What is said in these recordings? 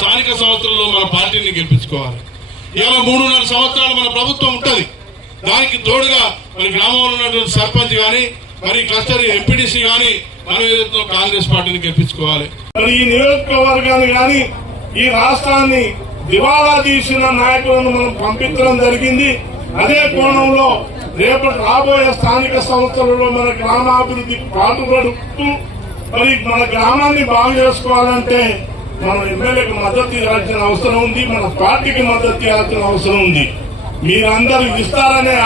స్థానిక సంస్థల్లో మన పార్టీని గెలిపించుకోవాలి. ఇలా 3.5 సంవత్సరాలు మన ప్రభుత్వం ఉంటుంది. దానికి తోడుగా మరి గ్రామంలో ఉన్నటువంటి సర్పంచ్ కానీ మరి క్లస్టర్ ఎంపీటీసీ కానీ మనం ఏదైతే కాంగ్రెస్ పార్టీని గెలిపించుకోవాలి. మరి ఈ నియోజకవర్గాన్ని కానీ ఈ రాష్ట్రాన్ని దివాళా తీసిన నాయకులను మనం పంపించడం జరిగింది. అదే కోణంలో రేపటి రాబోయే స్థానిక సంస్థలలో మన గ్రామాభివృద్ధికి పాటుపడుతూ మరి మన గ్రామాన్ని బాగు చేసుకోవాలంటే మన ఎమ్మెల్యేకి మద్దతు ఇవ్వాల్సిన అవసరం ఉంది, మన పార్టీకి మద్దతు ఇవ్వాల్సిన అవసరం ఉంది. మీరందరూ ఇస్తారనే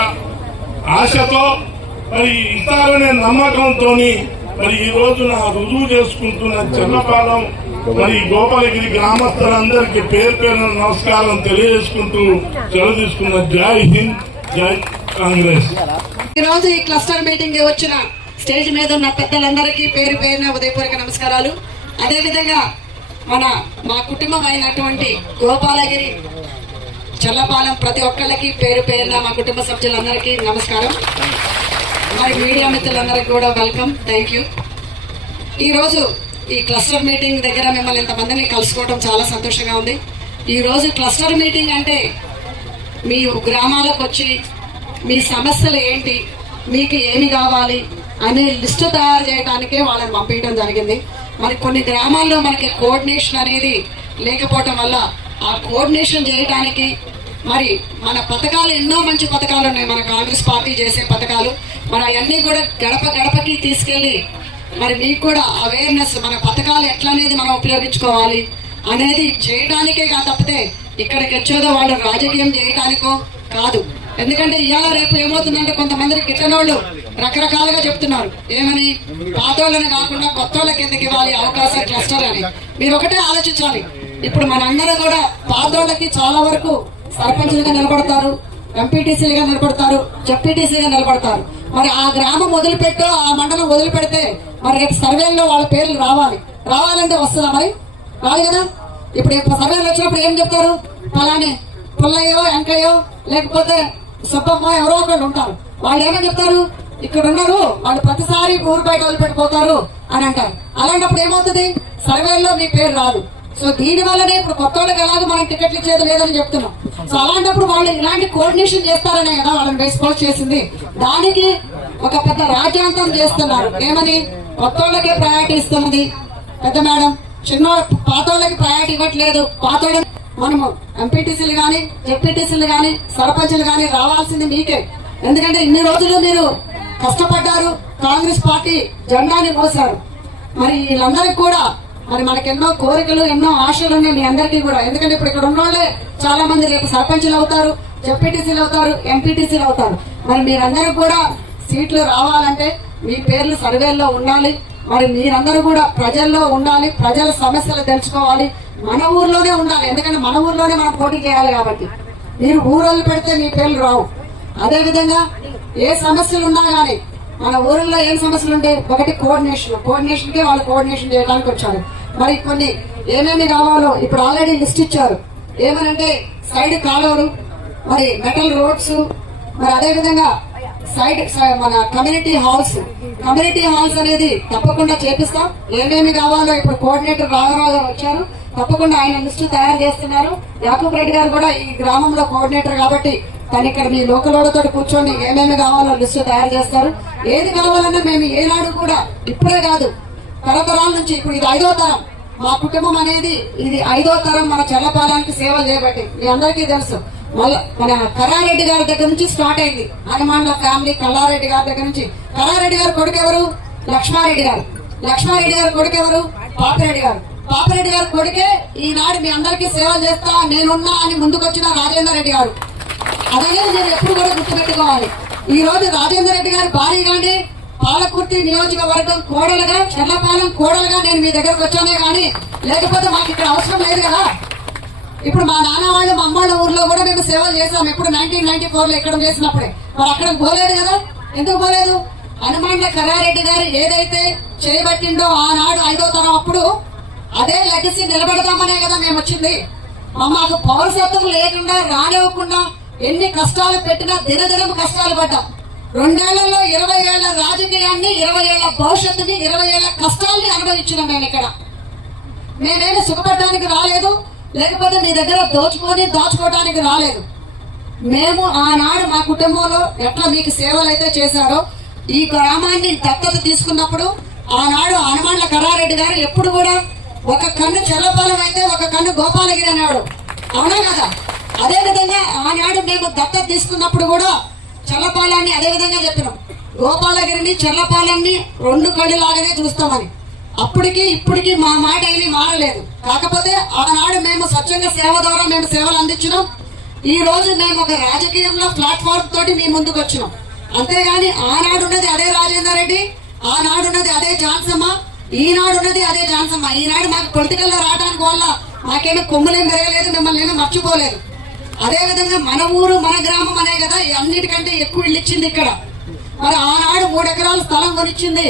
ఆశతో మరి ఇస్తారనే నమ్మకంతో మరి ఈ రోజున రుజువు చేసుకుంటున్న చెన్నపాలెం మరి గోపాలగిరి గ్రామస్తులందరికీ పేరు పేరున నమస్కారం తెలియజేసుకుంటూ సెలవు తీసుకున్న జై హింద్, జై కాంగ్రెస్. ఈ రోజు ఈ క్లస్టర్ మీటింగ్ వచ్చిన స్టేజ్ మీద ఉన్న పెద్దలందరికీ పేరు పేరున ఉదయపూర్వక నమస్కారాలు. అదేవిధంగా మా కుటుంబం అయినటువంటి గోపాలగిరి చెల్లపాలెం ప్రతి ఒక్కళ్ళకి పేరు పేరున మా కుటుంబ సభ్యులందరికీ నమస్కారం. మరి మీడియా మిత్రులందరికీ కూడా వెల్కమ్, థ్యాంక్ యూ. ఈరోజు ఈ క్లస్టర్ మీటింగ్ దగ్గర మిమ్మల్ని ఇంతమందిని కలుసుకోవడం చాలా సంతోషంగా ఉంది. ఈరోజు క్లస్టర్ మీటింగ్ అంటే మీ గ్రామాలకు వచ్చి మీ సమస్యలు ఏంటి, మీకు ఏమి కావాలి అనే లిస్టు తయారు చేయడానికే వాళ్ళని పంపించడం జరిగింది. మరి కొన్ని గ్రామాల్లో మనకి కోఆర్డినేషన్ అనేది లేకపోవటం వల్ల ఆ కోఆర్డినేషన్ చేయడానికి మరి మన పథకాలు ఎన్నో మంచి పథకాలు ఉన్నాయి, మన కాంగ్రెస్ పార్టీ చేసే పథకాలు. మరి అవన్నీ కూడా గడప గడపకి తీసుకెళ్లి మరి మీకు కూడా అవేర్నెస్ మన పథకాలు ఎట్లా అనేది మనం ఉపయోగించుకోవాలి అనేది చేయడానికే కాదు తప్పితే ఇక్కడికి వచ్చేదో వాళ్ళు రాజకీయం చేయడానికో కాదు. ఎందుకంటే ఇవాళ రేపు ఏమవుతుందంటే కొంతమంది గిట్టనోళ్ళు రకరకాలుగా చెప్తున్నారు. ఏమని పాతోళ్ళని కాకుండా కొత్త వాళ్ళకి ఎందుకు ఇవ్వాలి అవకాశం క్లస్టర్ అని. మీరు ఒకటే ఆలోచించాలి. ఇప్పుడు మనందరూ కూడా పాతోళ్ళకి చాలా వరకు సర్పంచులుగా నిలబడతారు, ఎంపీటీసీలుగా నిలబడతారు, జెడ్పీటీసీగా నిలబడతారు. మరి ఆ గ్రామం వదిలిపెట్టో ఆ మండలం వదిలిపెడితే మరి రేపు సర్వేల్లో వాళ్ళ పేర్లు రావాలంటే వస్తుందా? మరి రాదు కదా. ఇప్పుడు సర్వేలు వచ్చినప్పుడు ఏం చెప్తారు? అలానే పుల్లయ్యో వెంకయ్యో లేకపోతే సుబ్బమ్మ ఎవరో ఒకళ్ళు ఉంటారు. వాళ్ళు ఏమని చెప్తారు? ఇక్కడ ఉన్నారు వాళ్ళు ప్రతిసారి ఊరు బయట వదిలిపెట్టిపోతారు అని అంటారు. అలాంటప్పుడు ఏమవుతుంది? సర్వేల్లో మీ పేరు రాదు. సో దీని వల్లనే ఇప్పుడు కొత్త వాళ్ళకి ఎలాగో మనం టికెట్లు ఇచ్చేది లేదని చెప్తున్నాం. సో అలాంటప్పుడు వాళ్ళు ఇలాంటి కోఆర్డినేషన్ చేస్తారనే కదా వాళ్ళని రెస్పాన్స్ చేసింది. దానికి ఒక పెద్ద రాజ్యాంగం చేస్తున్నారు. ఏమని? కొత్త వాళ్ళకే ప్రయారిటీ ఇస్తున్నది పెద్ద మేడం, చిన్న పాతోళ్ళకి ప్రయారిటీ ఇవ్వట్లేదు. పాతోళ్ళని మనము ఎంపీటీసీలు గాని జెడ్పీటీసీలు గాని సర్పంచులు గాని రావాల్సింది మీకే. ఎందుకంటే ఇన్ని రోజులు మీరు కష్టపడ్డారు, కాంగ్రెస్ పార్టీ జెండాని మోసారు. మరి వీళ్ళందరికీ కూడా మరి మనకెన్నో కోరికలు ఎన్నో ఆశలు ఉన్నాయి మీ అందరికీ కూడా. ఎందుకంటే ఇప్పుడు ఇక్కడ ఉన్న వాళ్ళే చాలా మంది రేపు సర్పంచులు అవుతారు, జెడ్పీటీసీలు అవుతారు, ఎంపీటీసీలు అవుతారు. మరి మీరందరూ కూడా సీట్లు రావాలంటే మీ పేర్లు సర్వేల్లో ఉండాలి. మరి మీరందరూ కూడా ప్రజల్లో ఉండాలి, ప్రజల సమస్యలు తెలుసుకోవాలి, మన ఊర్లోనే ఉండాలి. ఎందుకంటే మన ఊర్లోనే మనం పోటీ చేయాలి కాబట్టి. మీరు ఊరోళ్ళు పెడితే మీ పేర్లు రావు. అదేవిధంగా ఏ సమస్యలు ఉన్నా గానీ మన ఊరిలో ఏం సమస్యలు ఉంటే ఒకటి కోఆర్డినేషన్ కే వాళ్ళు కోఆర్డినేషన్ చేయడానికి వచ్చారు. మరి కొన్ని ఏమేమి కావాలో ఇప్పుడు ఆల్రెడీ లిస్ట్ ఇచ్చారు. ఏమనంటే సైడ్ కాలువలు, మరి మెటల్ రోడ్స్, మరి అదేవిధంగా సైడ్ మన కమ్యూనిటీ హాల్స్ అనేది తప్పకుండా చేపిస్తాం. ఏమేమి కావాలో ఇప్పుడు కోఆర్డినేటర్ రాఘరావు గారు వచ్చారు, తప్పకుండా ఆయన లిస్టు తయారు చేస్తున్నారు. యాకూబ్ రెడ్డి గారు కూడా ఈ గ్రామంలో కోఆర్డినేటర్ కాబట్టి తను ఇక్కడ మీ లోకలోడతో కూర్చొని ఏమేమి కావాలో లిస్టు తయారు చేస్తారు. ఏది కావాలన్నా మేము ఏనాడు కూడా ఇప్పుడే కాదు తరతరాల నుంచి, ఇప్పుడు ఇది 5వ తరం మా కుటుంబం అనేది, ఇది 5వ తరం మన చెల్లపాలెంకి సేవలు చేయబట్టి మీ అందరికీ తెలుసు. మన కరారెడ్డి గారి దగ్గర నుంచి స్టార్ట్ అయింది. హనుమాన్ల ఫ్యామిలీ కల్లారెడ్డి గారి దగ్గర నుంచి. కరారెడ్డి గారు కొడుకు ఎవరు? లక్ష్మారెడ్డి గారు కొడుకు ఎవరు? పాపిరెడ్డి గారు కొడుకే ఈనాడు మీ అందరికీ సేవలు చేస్తా నేనున్నా అని ముందుకొచ్చిన రాజేందర్ రెడ్డి గారు. అదనేది నేను ఎప్పుడు కూడా గుర్తుపెట్టుకోవాలి. ఈ రోజు రాజేందర్ రెడ్డి గారి భారీగానే పాలకుర్తి నియోజకవర్గం కోడలుగా, చెర్లపాలెం కోడలుగా నేను మీ దగ్గరకు వచ్చానే గానీ లేకపోతే మాకు ఇక్కడ అవసరం లేదు కదా. ఇప్పుడు మా నాన్న వాళ్ళు మా అమ్మ వాళ్ళ ఊర్లో కూడా మేము సేవలు చేసాం. ఎప్పుడు 1994 లో ఇక్కడ చేసినప్పుడే. మరి అక్కడ పోలేదు కదా. ఎందుకు పోలేదు? హనుమాన్ల కరారెడ్డి గారు ఏదైతే చేయబట్టిండో ఆనాడు 5వ తరం అప్పుడు అదే లెగసీ నిలబెడదామనే కదా మేము వచ్చింది. మాకు పౌరసత్వం లేకుండా రానివ్వకుండా ఎన్ని కష్టాలు పెట్టినా దినదినం కష్టాలు పడ్డా. 2 ఏళ్లలో 20 ఏళ్ల రాజకీయాన్ని, 20 ఏళ్ల భవిష్యత్తుని, 20 ఏళ్ల కష్టాల్ని అనుభవించినాం. మేము ఇక్కడ మేమేమి సుఖపడడానికి రాలేదు, లేకపోతే మీ దగ్గర దాచుకోవడానికి రాలేదు. మేము ఆనాడు మా కుటుంబంలో ఎట్లా మీకు సేవలు అయితే చేశారో, ఈ గ్రామాన్ని దత్తత తీసుకున్నప్పుడు ఆనాడు హనుమాన్ల కర్రారెడ్డి గారు ఎప్పుడు కూడా ఒక కన్ను చెల్లపాలెం అయితే ఒక కన్ను గోపాలగిరి అనేవాడు, అవునా కదా? అదే విధంగా ఆనాడు మేము దత్తత తీసుకున్నప్పుడు కూడా చెల్లపాలెన్ని అదే విధంగా చెప్పినాం, గోపాలగిరిని చెల్లపాలెన్ని రెండు కళ్ళు లాగానే చూస్తామని. అప్పటికి ఇప్పటికి మా మాట ఏమీ మారలేదు. కాకపోతే ఆనాడు మేము స్వచ్ఛంద సేవ ద్వారా మేము సేవలు అందించినాం. ఈ రోజు మేము ఒక రాజకీయంలో ప్లాట్ఫామ్ తోటి మీ ముందుకు వచ్చినాం. అంతేగాని ఆనాడున్నది అదే రాజేందర్ రెడ్డి, ఆనాడున్నది అదే జాన్సమ్మ, ఈనాడున్నది అదే జాన్సమ్మ. ఈనాడు మాకు పొలిటికల్ లో రావడానికి వల్ల మాకేమీ కొమ్ములేం పెరగలేదు, మిమ్మల్ని ఏమీ మర్చిపోలేదు. అదే విధంగా మన ఊరు మన గ్రామం అనే కదా అన్నిటికంటే ఎక్కువ ఇల్లు ఇచ్చింది ఇక్కడ. మరి ఆనాడు 3 ఎకరాల స్థలం కొనిచ్చింది.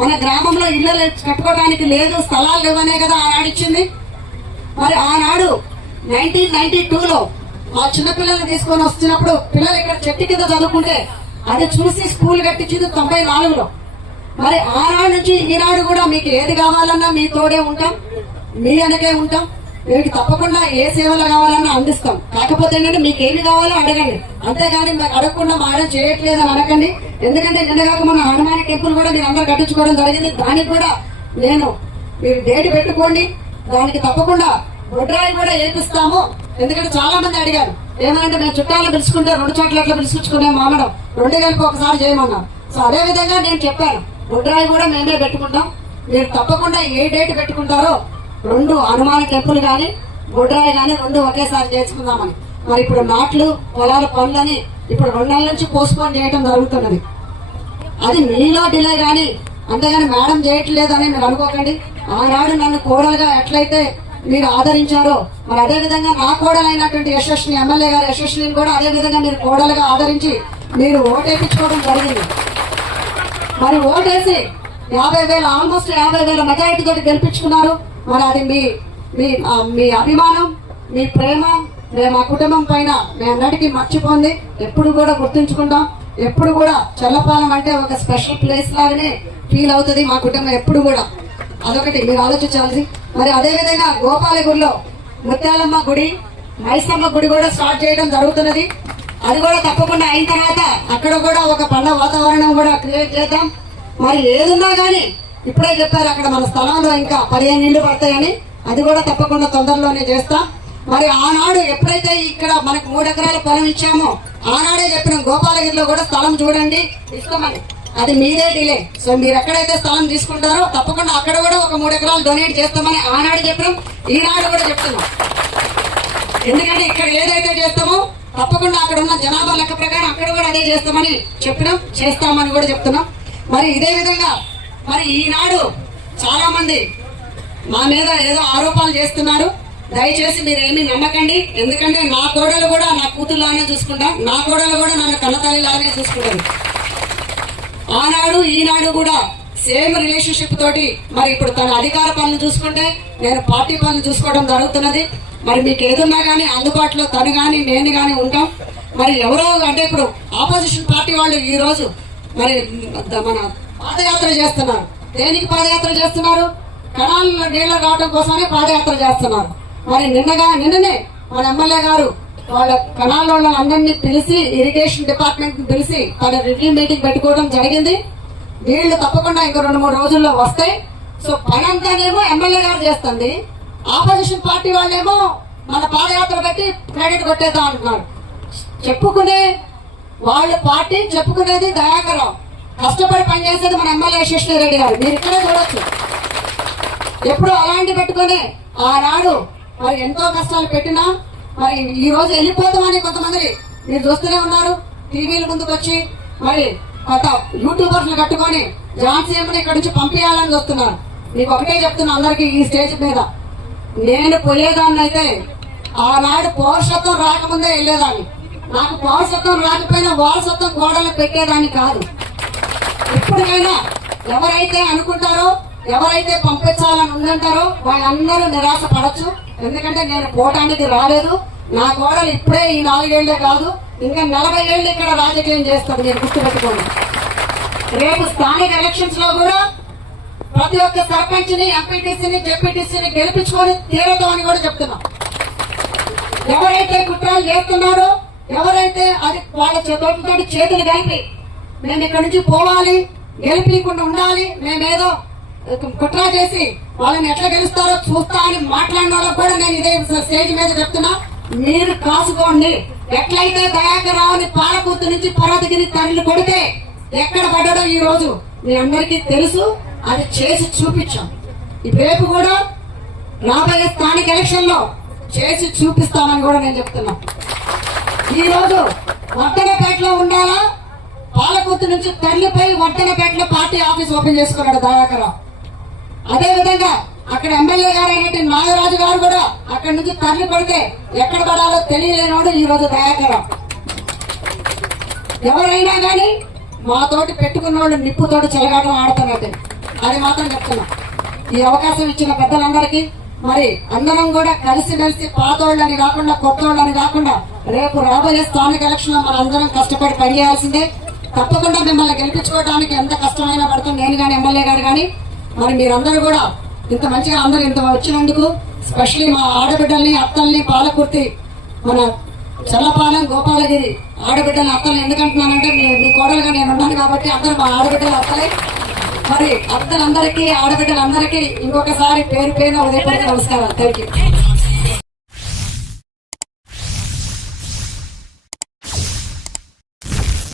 మన గ్రామంలో ఇళ్ళు కట్టుకోవడానికి లేదు, స్థలాలు లేవనే కదా ఆనాడు ఇచ్చింది. మరి ఆనాడు 1992లో మా చిన్నపిల్లల్ని తీసుకొని వస్తున్నప్పుడు పిల్లలు ఇక్కడ చెట్టు కింద చదువుకుంటే అది చూసి స్కూల్ కట్టించింది 94లో. మరి ఆనాడు నుంచి ఈనాడు కూడా మీకు ఏది కావాలన్నా మీ తోడే ఉంటాం, మీ వెనకే ఉంటాం. మీకు తప్పకుండా ఏ సేవలు కావాలన్నా అందిస్తాం. కాకపోతే ఏంటంటే మీకు ఏమి కావాలో అడగండి, అంతేగాని మాకు అడగకుండా మాడం చేయట్లేదు అని అనకండి. ఎందుకంటే నిన్నగాక మన హనుమాన్ టెంపుల్ కూడా మీరు అందరు కట్టించుకోవడం జరిగింది. దానికి కూడా మీరు డేట్ పెట్టుకోండి, దానికి తప్పకుండా బొడ్రాయి కూడా ఏపిస్తాము. ఎందుకంటే చాలా మంది అడిగారు, ఏమంటే మేము చుట్టాలను పిలుచుకుంటే 2 చోట్ల ఎట్లా పిలుచుకునే మామడం 2 కలిపి ఒకసారి చేయమన్నారు. సో అదే విధంగా నేను చెప్పాను, బొడ్రాయి కూడా మేమే పెట్టుకుంటాం. మీరు తప్పకుండా ఏ డేట్ పెట్టుకుంటారో 2 హనుమాన్ టెంపుల్ గాని బొడ్రాయి గాని 2 ఒకేసారి చేసుకుందామని. మరి ఇప్పుడు నాట్లు పొలాల పనులని ఇప్పుడు 2 నెలల నుంచి పోస్ట్పోన్ చేయడం జరుగుతున్నది. అది మీలో డిలే గాని, అంతేగాని మేడం చేయట్లేదని మీరు అనుకోకండి. ఆనాడు నన్ను కోడలుగా ఎట్లయితే మీరు ఆదరించారో, మరి అదే విధంగా నా కోడలైనటువంటి యశస్విని ఎమ్మెల్యే గారు యశస్విని కూడా అదే విధంగా మీరు కోడలుగా ఆదరించి మీరు ఓటేపించుకోవడం జరిగింది. మరి ఓటేసి 50,000 ఆల్మోస్ట్ 50,000 మెజారిటీ తోటి గెలిపించుకున్నారు. మరి అది మీ అభిమానం, మీ ప్రేమ మేము మా కుటుంబం పైన మేమన్నిటికీ మర్చిపోండి. ఎప్పుడు కూడా గుర్తుంచుకుంటాం. ఎప్పుడు కూడా చెల్లపాలెం అంటే ఒక స్పెషల్ ప్లేస్ లాగానే ఫీల్ అవుతుంది మా కుటుంబం ఎప్పుడు కూడా. అదొకటి మీరు ఆలోచించాల్సి. మరి అదే విధంగా గోపాలగిరిలో ముత్యాలమ్మ గుడి, మైసమ్మ గుడి కూడా స్టార్ట్ చేయడం జరుగుతున్నది. అది కూడా తప్పకుండా అయిన తర్వాత అక్కడ కూడా ఒక పండుగ వాతావరణం కూడా క్రియేట్ చేద్దాం. మరి ఏదున్నా గానీ ఇప్పుడే చెప్పారు అక్కడ మన స్థలంలో ఇంకా 15 ఇళ్లు పడతాయని, అది కూడా తప్పకుండా తొందరలోనే చేస్తాం. మరి ఆనాడు ఎప్పుడైతే ఇక్కడ మనకు 3 ఎకరాల పొలం ఇచ్చామో ఆనాడే చెప్పినాం గోపాలగిరిలో కూడా స్థలం చూడండి ఇస్తామని. అది మీదే డిలే. సో మీరు ఎక్కడైతే స్థలం తీసుకుంటారో తప్పకుండా అక్కడ కూడా ఒక 3 ఎకరాలు డొనేట్ చేస్తామని ఆనాడు చెప్పినాం, ఈనాడు కూడా చెప్తున్నాం. ఎందుకంటే ఇక్కడ ఏదైతే చేస్తామో తప్పకుండా అక్కడ ఉన్న జనాభా లెక్క ప్రకారం అక్కడ కూడా అదే చేస్తామని చెప్పినాం, చేస్తామని కూడా చెప్తున్నాం. మరి ఇదే విధంగా మరి ఈనాడు చాలా మంది మా మీద ఏదో ఆరోపణలు చేస్తున్నారు. దయచేసి మీరేమీ నమ్మకండి. ఎందుకంటే నా కోడలు కూడా నా కూతురులానే చూసుకుంటా, నా కోడలు కూడా నన్ను కన్నతల్లిలానే చూసుకుంటారు. ఆనాడు ఈనాడు కూడా సేమ్ రిలేషన్షిప్ తోటి మరి ఇప్పుడు తన అధికార పనులు చూసుకుంటే నేను పార్టీ పనులు చూసుకోవడం జరుగుతున్నది. మరి మీకు ఏదున్నా గానీ అందుబాటులో తను గాని నేను గాని ఉంటాం. మరి ఎవరో అంటే ఇప్పుడు ఆపోజిషన్ పార్టీ వాళ్ళు ఈ రోజు మరి మన పాదయాత్ర చేస్తున్నారు. దేనికి పాదయాత్ర చేస్తున్నారు? కణాల నీళ్లు రావడం కోసమే పాదయాత్ర చేస్తున్నారు. మరి నిన్ననే మన ఎమ్మెల్యే గారు వాళ్ళ కణాల వాళ్ళందరినీ పిలిచి ఇరిగేషన్ డిపార్ట్మెంట్ పిలిచి తన రివ్యూ మీటింగ్ పెట్టుకోవడం జరిగింది. వీళ్ళు తప్పకుండా ఇంకో 2-3 రోజుల్లో వస్తాయి. సో పనంతానేమో ఎమ్మెల్యే గారు చేస్తుంది, ఆపోజిషన్ పార్టీ వాళ్ళేమో మన పాదయాత్ర పెట్టి క్రెడిట్ కొట్టేద్దాం అంటున్నారు. చెప్పుకునే వాళ్ళ పార్టీ చెప్పుకునేది దయాకర్ రావు, కష్టపడి పనిచేసేది మన ఎమ్మెల్యే శశిరెడ్డి గారు. మీరు ఇక్కడే చూడొచ్చు. ఎప్పుడు అలాంటి పెట్టుకుని ఆనాడు మరి ఎంతో కష్టాలు పెట్టినా మరి ఈ రోజు వెళ్ళిపోతామని కొంతమంది మీరు చూస్తూనే ఉన్నారు. టీవీల ముందుకు వచ్చి మరి కొత్త యూట్యూబర్స్ కట్టుకొని జాన్సీఎంని ఇక్కడ నుంచి పంపించాలని చూస్తున్నారు. మీకు ఒకటే చెప్తున్నా అందరికి ఈ స్టేజ్ మీద, నేను పోయేదాన్ని అయితే ఆనాడు పౌరసత్వం రాకముందే వెళ్ళేదాన్ని. నాకు పౌరసత్వం రాకపోయినా వారసత్వం గోడలు పెట్టేదాన్ని కాదు. ఇప్పటికైనా ఎవరైతే అనుకుంటారో ఎవరైతే పంపించాలని ఉందంటారో వాళ్ళందరూ నిరాశ పడచ్చు. ఎందుకంటే నేను పోవటానికి రాలేదు. నా కోడలు ఇప్పుడే ఈ 4 ఏళ్లే కాదు ఇంకా 40 ఏళ్ళు ఇక్కడ రాజకీయం చేస్తాను. నేను గుర్తుపెట్టుకోండి. రేపు స్థానిక ఎలక్షన్స్ లో కూడా ప్రతి ఒక్క సర్పంచ్ ని, ఎంపీటీసీని, జెడ్పీటీసీని గెలిపించుకొని తీరతామని కూడా చెప్తున్నాం. ఎవరైతే కుట్రలు చేస్తున్నారో, ఎవరైతే అది వాళ్ళ చేతులతో చేతులు కలిపి మేము ఇక్కడి నుంచి పోవాలి, గెలిపించకుండా ఉండాలి, మేమేదో కుట్ర చేసి వాళ్ళని ఎట్లా గెలుస్తారో చూస్తా అని మాట్లాడిన వాళ్ళకు కూడా నేను ఇదే స్టేజ్ మీద చెప్తున్నా, మీరు కాసుకోండి. ఎట్లయితే దయాకర్ రావుని పాలకూతు నుంచి పర్వతగిరి తల్లి కొడితే ఎక్కడ పడ్డాడో ఈ రోజు మీ అందరికీ తెలుసు. అది చేసి చూపించాం. ఈ రేపు కూడా రాబోయే స్థానిక ఎలక్షన్ లో చేసి చూపిస్తామని కూడా నేను చెప్తున్నా. ఈ రోజు వర్ధనపేటలో ఉండాలా, పాలకూతు నుంచి తల్లిపై వర్ధనపేటలో పార్టీ ఆఫీస్ ఓపెన్ చేసుకున్నాడు దయాకర్ రావు. అదే విధంగా అక్కడ ఎమ్మెల్యే గారు అయినట్టు నాగరాజు గారు కూడా అక్కడి నుంచి తల్లి పడితే ఎక్కడ పడాలో తెలియలేనోడు ఈ రోజు దయాకర్ రావు. ఎవరైనా కానీ మాతోటి పెట్టుకున్న వాళ్ళు నిప్పుతోటి చెలగాటం ఆడుతున్నట్టు అది మాత్రం చెప్తున్నా. ఈ అవకాశం ఇచ్చిన పెద్దలందరికీ మరి అందరం కూడా కలిసిమెలిసి పాతోళ్ళని కాకుండా కొత్తోళ్ళని కాకుండా రేపు రాబోయే స్థానిక ఎలక్షన్ లో మనం అందరం కష్టపడి పనిచేయాల్సిందే. తప్పకుండా మిమ్మల్ని గెలిపించుకోవడానికి ఎంత కష్టమైనా పడుతుంది నేను కానీ ఎమ్మెల్యే గారు కానీ. మరి మీరందరూ కూడా ఇంత మంచిగా అందరూ ఇంత వచ్చినందుకు స్పెషల్లీ మా ఆడబిడ్డల్ని అత్తల్ని పాలకుర్తి మన చల్లపాలెం గోపాలగిరి ఆడబిడ్డల అత్తలు ఎందుకంటున్నానంటే మీ కోడలుగా నేను ఉన్నాను కాబట్టి అందరూ మా ఆడబిడ్డల అత్తలే. మరి అత్తలందరికీ ఆడబిడ్డలందరికీ ఇంకొకసారి పేరు పేరున ఉదయపూర్వక నమస్కారాలు. Thank you.